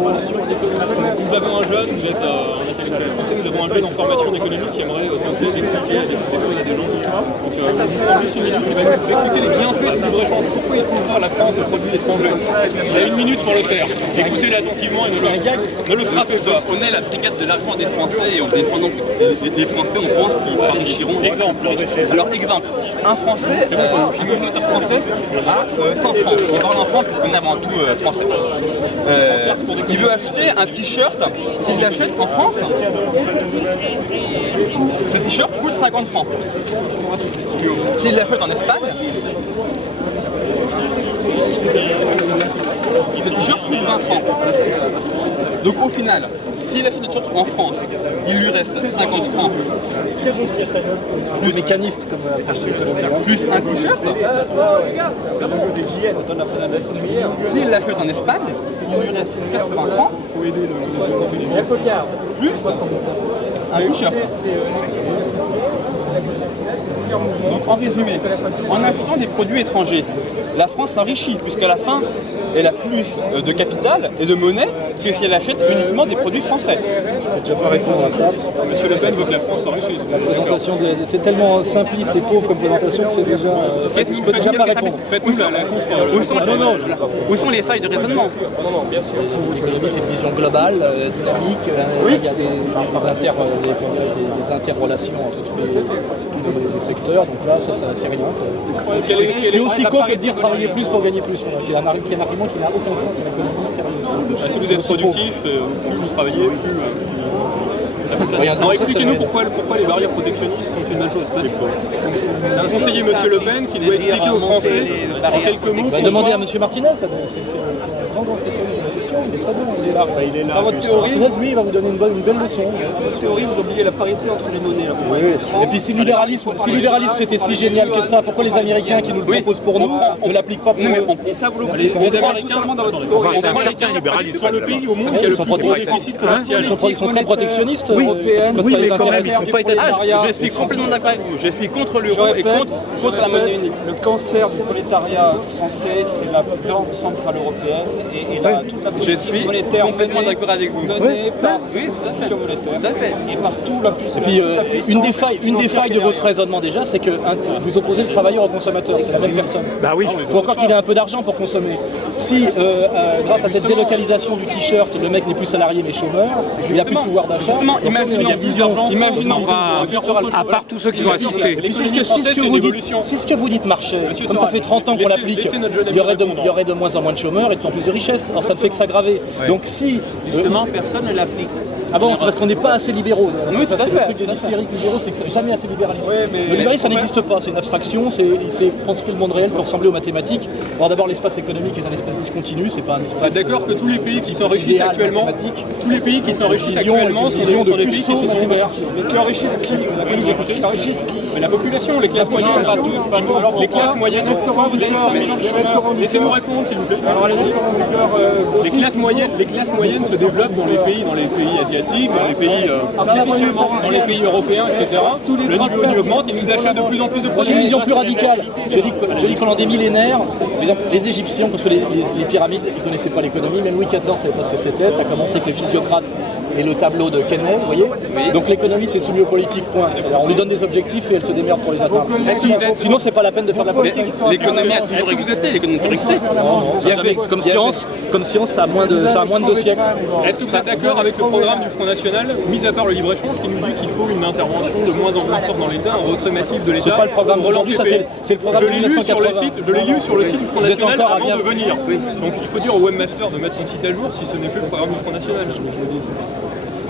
Nous avons un jeune, vous êtes un intellectuel français, nous avons un jeune en formation d'économie qui aimerait tenter d'expliquer des choses à des gens. Donc, je prends juste une minute, il va vous expliquer les bienfaits du libre-échange. Pourquoi il faut ouvrir la France aux produits étrangers? Il a une minute pour le faire. Écoutez-le attentivement et ne le frappez pas. On est la brigade de l'argent des Français et on défend donc les Français, on pense qu'ils s'enrichiront. Exemple. Alors, exemple, un Français, un consommateur français a 100 francs. Il parle en France puisqu'on est avant tout français. Il veut acheter un t-shirt, s'il l'achète en France, ce t-shirt coûte 50 francs. S'il l'achète en Espagne, ce t-shirt coûte 20 francs. Donc au final, s'il achète un t-shirt en France, il lui reste 50 francs. Plus mécaniste comme plus un t-shirt. S'il l'achète en Espagne, il lui reste 80 francs. Plus un t-shirt. Donc en résumé, en achetant des produits étrangers, la France s'enrichit puisqu'à la fin, elle a plus de capital et de monnaie que si elle achète uniquement des produits français. Je peux déjà pas répondre à ça. Monsieur Le Pen veut que la France s'enrichisse. La présentation, c'est tellement simpliste et pauvre comme présentation que c'est déjà. Qu'est-ce que vous faites? Faites-nous la contre. Où sont les failles de raisonnement? L'économie, c'est une vision globale, dynamique. Il y a des interrelations entre tous les secteurs. Donc là, ça c'est rien. C'est aussi con que de dire travailler plus pour gagner plus. Il y a un argument qui n'a aucun sens en économie sérieuse. Si vous êtes productif, plus vous travaillez, plus ça fait plaisir. Alors expliquez-nous pourquoi les barrières protectionnistes sont une bonne chose. C'est un conseiller, Monsieur Le Pen, qui doit expliquer aux Français en quelques mots. Demandez à Monsieur Martinez, c'est un grand spécialiste de la question, il est très bon, il est là. Dans votre théorie, Martinez, lui, il va vous donner une belle leçon. dans votre théorie, vous oubliez la parité entre les monnaies. Et puis si le libéralisme était si génial que ça, pourquoi les Américains qui nous le proposent pour nous ne l'appliquent pas pour eux? Et ça, vous l'oubliez. Les Américains, totalement dans votre théorie. c'est un libéralisme. Sont le pays au monde qui a le plus gros déficit commercial. Ils sont très protectionnistes. Oui, mais quand même, Ils sont pas je suis complètement d'accord avec vous. Je suis contre l'euro et contre la monnaie unique. Le cancer du prolétariat français, c'est la Banque centrale européenne et toute la Je suis monétaire complètement d'accord avec vous. menée par Oui, cette institution monétaire. Tout à fait. Et partout la puissance. Et puis une des failles de votre raisonnement déjà, c'est que vous opposez le travailleur au consommateur, c'est la même personne. Bah oui. Il faut encore qu'il ait un peu d'argent pour consommer. Si, grâce à cette délocalisation du t-shirt, le mec n'est plus salarié mais chômeur, il n'a plus de pouvoir d'achat. Justement, imaginons, À part tous ceux qui ont assisté. Si ce que vous dites marchait, comme ça fait 30 ans qu'on l'applique, il y aurait de moins en moins de chômeurs et de plus en plus de richesses. Alors ça ne fait que s'aggraver. Donc si... Justement, personne ne l'applique. Ah bon, c'est parce qu'on n'est pas assez libéraux. Oui, Ça, tout à c'est le fait. truc des hystériques libéraux, c'est que c'est jamais assez libéraliste. Oui, mais- Le libéralisme, ça n'existe pas, c'est une abstraction, c'est construire le monde réel pour ressembler aux mathématiques. Alors d'abord, l'espace économique est un espace discontinu, c'est pas un espace... Vous êtes d'accord que tous les pays qui s'enrichissent idéal, actuellement, mathématique. tous les pays qui s'enrichissent Vision, actuellement avec sont une vision des de pays qui se puceau, sont ouvert. Mais qui enrichissent qui? nous écouter Qui enrichissent qui? Mais la population, les classes moyennes, pas toutes. Les classes moyennes, laissez-moi répondre s'il vous plaît. Les classes moyennes se développent dans les pays asiatiques, dans les pays difficilement, dans les pays européens, etc. Le niveau de vie augmente, ils nous achètent de plus en plus de J'ai produits. une vision plus radicale. J'ai dit que pendant des millénaires, par exemple, les Égyptiens, parce que les pyramides, ils ne connaissaient pas l'économie, même Louis XIV ne savait pas ce que c'était, ça a commencé avec les physiocrates et le tableau de Quesnay, vous voyez. Donc l'économie, c'est soumis aux politiques, point. Alors, on lui donne des objectifs et elle se démerde pour les atteindre. Sinon, c'est pas la peine de faire de la politique. l'économie a toujours existé, l'économie a toujours existé. Comme science, ça a moins de 2 siècles. Est-ce que vous êtes d'accord avec le programme du Front National, mis à part le libre-échange, qui nous dit qu'il faut une intervention de moins en moins forte dans l'État, un retrait massif de l'État? C'est pas le programme d'aujourd'hui, ça c'est le programme de Je l'ai lu sur le 1980. site, du Front Vous êtes National encore à avant bien- de venir. Donc il faut dire au webmaster de mettre son site à jour si ce n'est plus le programme du Front National.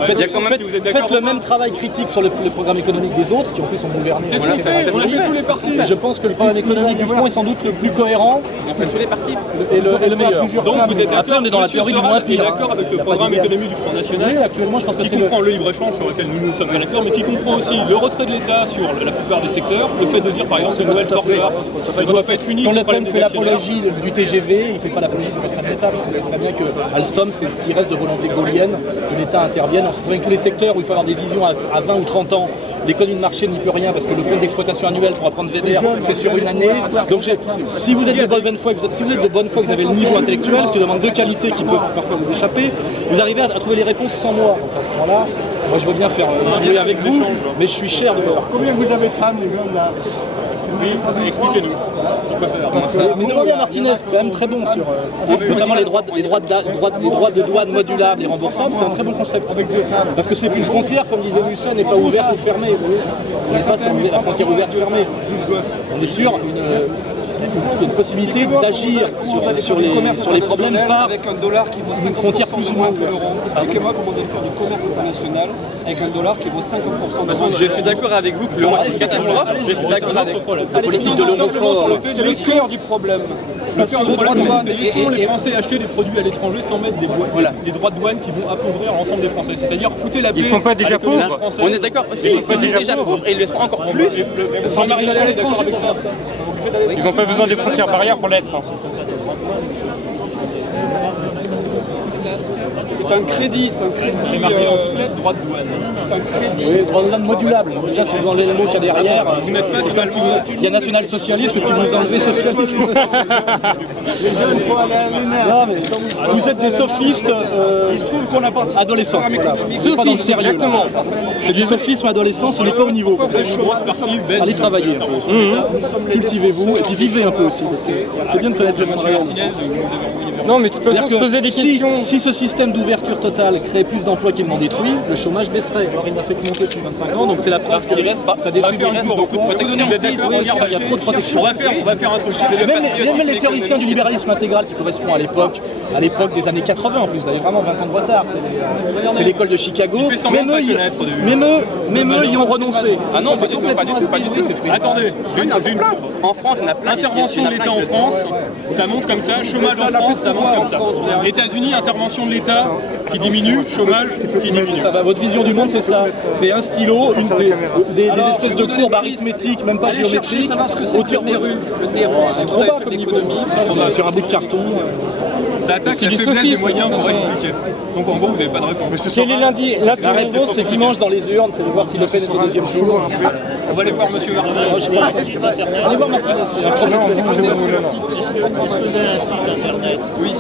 Faites, Il y a quand même, si vous êtes d'accord, faites le même travail critique sur le programme économique des autres, qui en plus ont gouverné. C'est ce qu'on fait, on a fait tous les partis. Je pense que le programme économique du Front est sans doute le plus cohérent On fait tous les partis. et le meilleur. Donc vous êtes Après, on est dans la théorie du moins pire. d'accord avec le Il y a pas programme d'idée. économique du Front Oui, National, actuellement, je pense que qui c'est le... comprend le libre-échange sur lequel nous sommes d'accord, mais qui comprend aussi le retrait de l'État sur la plupart des secteurs, le fait de dire par exemple que Noël Forger ne doit pas être uni Quand sur Le le problème Pen des fait actionnaires. l'apologie du TGV, il ne fait pas l'apologie du retrait de l'État, parce que c'est très bien que Alstom, c'est ce qui reste de volonté gaulienne, que l'État intervienne. On sait très bien que tous les secteurs où il faut avoir des visions à 20 ou 30 ans, l'économie de marché n'y peut rien parce que le compte d'exploitation annuel pour apprendre Weber, c'est sur une année. Donc si vous êtes de bonne foi, que vous avez le niveau intellectuel, ce qui demande deux qualités qui peuvent parfois vous échapper, vous arrivez à trouver les réponses sans moi. Donc à ce moment-là, moi je veux bien faire jouer avec vous, mais je suis cher de voir. Combien vous avez de femmes, les hommes, là? Oui, expliquez-nous. Mais Aurélien Martinez, quand même très bon sur notamment les droits de douane modulables et remboursables, c'est un très bon concept. Parce que c'est une frontière, comme disait Wilson, n'est pas ouverte ou fermée. On n'est pas sur la frontière ouverte ou fermée. On est sur une possibilité d'agir sur les problèmes par avec un dollar qui vaut 50% une frontière plus ou de moins moins que l'euro. Expliquez-moi comment vous allez faire du commerce international avec un dollar qui vaut 50% de moins. Je suis d'accord avec vous que l'euro c'est une catastrophe. Je suis d'accord avec la politique de l'euro fort. C'est le cœur du problème. Le cœur du problème, c'est laissons les Français acheter des produits à l'étranger sans mettre des droits de douane qui vont appauvrir l'ensemble des Français. C'est-à-dire, foutez la paix. Ils sont pas déjà pauvres. On est d'accord. Ils sont déjà pauvres et ils le seront encore plus. Sans Maréchal est d'accord avec ça. Ils n'ont pas besoin des frontières barrières pour l'être. C'est un crédit, C'est marqué en toutes lettres, droit de douane. c'est un crédit. oui, droit de douane modulable. Donc déjà, c'est dans les mots qu'il y a derrière. Vous n'êtes pas totalement... Il y a national-socialisme et puis vous enlevez socialisme. Il faut aller à l'ENA. Non, mais vous êtes des sophistes adolescents. Voilà. C'est pas dans le sérieux. Exactement. C'est du sophisme adolescent, ce n'est pas au niveau. Grosse partie baisse. Allez travailler un peu. Cultivez-vous et puis vivez un peu aussi. Parce que c'est bien de connaître le monde réel. Non, mais de toute façon, C'est-à-dire se poser des questions. si ce système d'ouverture totale crée plus d'emplois qu'il n'en détruit, le chômage baisserait. Alors il n'a fait que monter depuis 25 ans, donc c'est la preuve qu'il reste pas. Ça détruit beaucoup de protection. Vous êtes d'accord? il y a trop de protection. On va faire un truc. Même les théoriciens du libéralisme intégral qui correspond à l'époque des années 80 en plus, vous avez vraiment 20 ans de retard, c'est l'école de Chicago. Il fait semblant de pas connaître au début. Même eux y ont renoncé. Ah non, pas du tout. Attendez, j'ai une En France, on a plein. intervention de l'État en France, ça monte comme ça, chômage en France, ça monte comme ça. États-Unis, intervention de l'État qui diminue, chômage qui diminue. Ça va, votre vision du monde c'est ça. C'est un stylo, des espèces de courbes arithmétiques, même pas géométriques, hauteur des rues. C'est trop bas comme niveau. Sur un bout de carton. Ça attaque la du faiblesse des sophisme. moyens pour expliquer. Donc en gros, vous n'avez pas de réponse. Quel est lundi? Là, La réponse c'est dimanche dans les urnes, c'est de voir si Le Pen est au deuxième tour. On va aller voir Monsieur Martinez. Allez voir Martinez, c'est un professeur. Est-ce que vous avez un site internet? Oui.